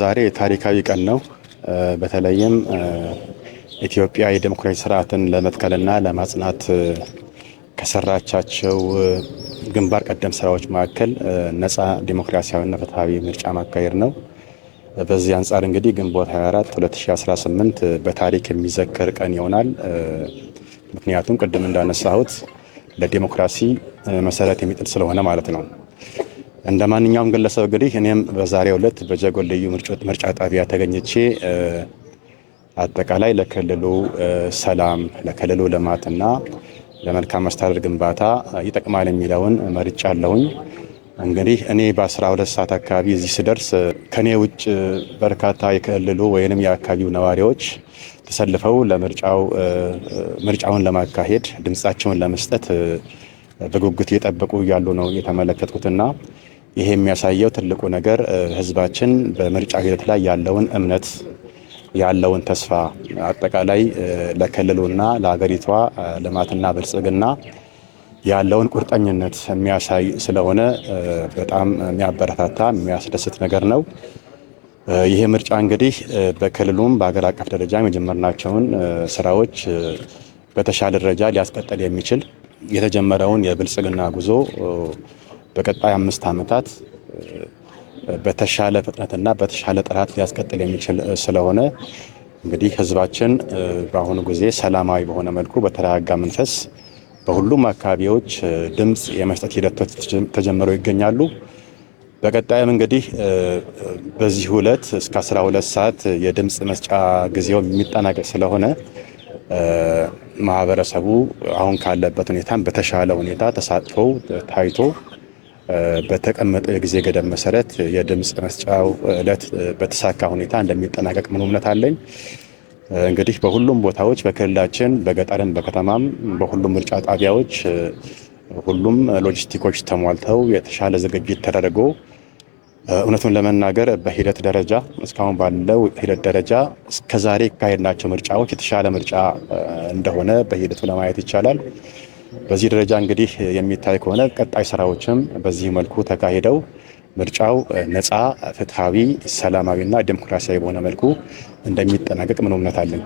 ዛሬ ታሪካዊ ቀን ነው። በተለይም ኢትዮጵያ የዲሞክራሲ ስርዓትን ለመትከልና ለማጽናት ከሰራቻቸው ግንባር ቀደም ስራዎች መካከል ነፃ ዲሞክራሲያዊና ፍትሐዊ ምርጫ ማካሄድ ነው። በዚህ አንጻር እንግዲህ ግንቦት 24 2018 በታሪክ የሚዘከር ቀን ይሆናል። ምክንያቱም ቅድም እንዳነሳሁት ለዲሞክራሲ መሰረት የሚጥል ስለሆነ ማለት ነው። እንደ ማንኛውም ግለሰብ እንግዲህ እኔም በዛሬው ዕለት በጀጎል ልዩ ምርጫ ጣቢያ ተገኝቼ አጠቃላይ ለክልሉ ሰላም፣ ለክልሉ ልማትና ለመልካም አስተዳደር ግንባታ ይጠቅማል የሚለውን መርጫለሁኝ። እንግዲህ እኔ በ12 ሰዓት አካባቢ እዚህ ስደርስ ከኔ ውጭ በርካታ የክልሉ ወይንም የአካባቢው ነዋሪዎች ተሰልፈው ምርጫውን ለማካሄድ ድምፃቸውን ለመስጠት በጉጉት እየጠበቁ እያሉ ነው የተመለከትኩትና ይሄ የሚያሳየው ትልቁ ነገር ህዝባችን በምርጫ ሂደት ላይ ያለውን እምነት፣ ያለውን ተስፋ፣ አጠቃላይ ለክልሉና ለሀገሪቷ ልማትና ብልጽግና ያለውን ቁርጠኝነት የሚያሳይ ስለሆነ በጣም የሚያበረታታ የሚያስደስት ነገር ነው። ይሄ ምርጫ እንግዲህ በክልሉም በሀገር አቀፍ ደረጃ የጀመርናቸውን ስራዎች በተሻለ ደረጃ ሊያስቀጥል የሚችል የተጀመረውን የብልጽግና ጉዞ በቀጣይ 5 ዓመታት በተሻለ ፍጥነትና በተሻለ ጥራት ሊያስቀጥል የሚችል ስለሆነ እንግዲህ ህዝባችን በአሁኑ ጊዜ ሰላማዊ በሆነ መልኩ በተረጋጋ መንፈስ በሁሉም አካባቢዎች ድምፅ የመስጠት ሂደቶች ተጀምረው ይገኛሉ። በቀጣይም እንግዲህ በዚህ ዕለት እስከ 12 ሰዓት የድምፅ መስጫ ጊዜው የሚጠናቀቅ ስለሆነ ማህበረሰቡ አሁን ካለበት ሁኔታም በተሻለ ሁኔታ ተሳትፎው ታይቶ በተቀመጠ የጊዜ ገደብ መሰረት የድምፅ መስጫው ዕለት በተሳካ ሁኔታ እንደሚጠናቀቅ ምን እምነት አለኝ። እንግዲህ በሁሉም ቦታዎች በክልላችን በገጠርም በከተማም በሁሉም ምርጫ ጣቢያዎች ሁሉም ሎጂስቲኮች ተሟልተው የተሻለ ዝግጅት ተደርጎ እውነቱን ለመናገር በሂደት ደረጃ እስካሁን ባለው ሂደት ደረጃ እስከዛሬ ካሄድናቸው ምርጫዎች የተሻለ ምርጫ እንደሆነ በሂደቱ ለማየት ይቻላል። በዚህ ደረጃ እንግዲህ የሚታይ ከሆነ ቀጣይ ስራዎችም በዚህ መልኩ ተካሂደው ምርጫው ነፃ፣ ፍትሐዊ፣ ሰላማዊና ዲሞክራሲያዊ በሆነ መልኩ እንደሚጠናቀቅ ምን እምነት አለኝ።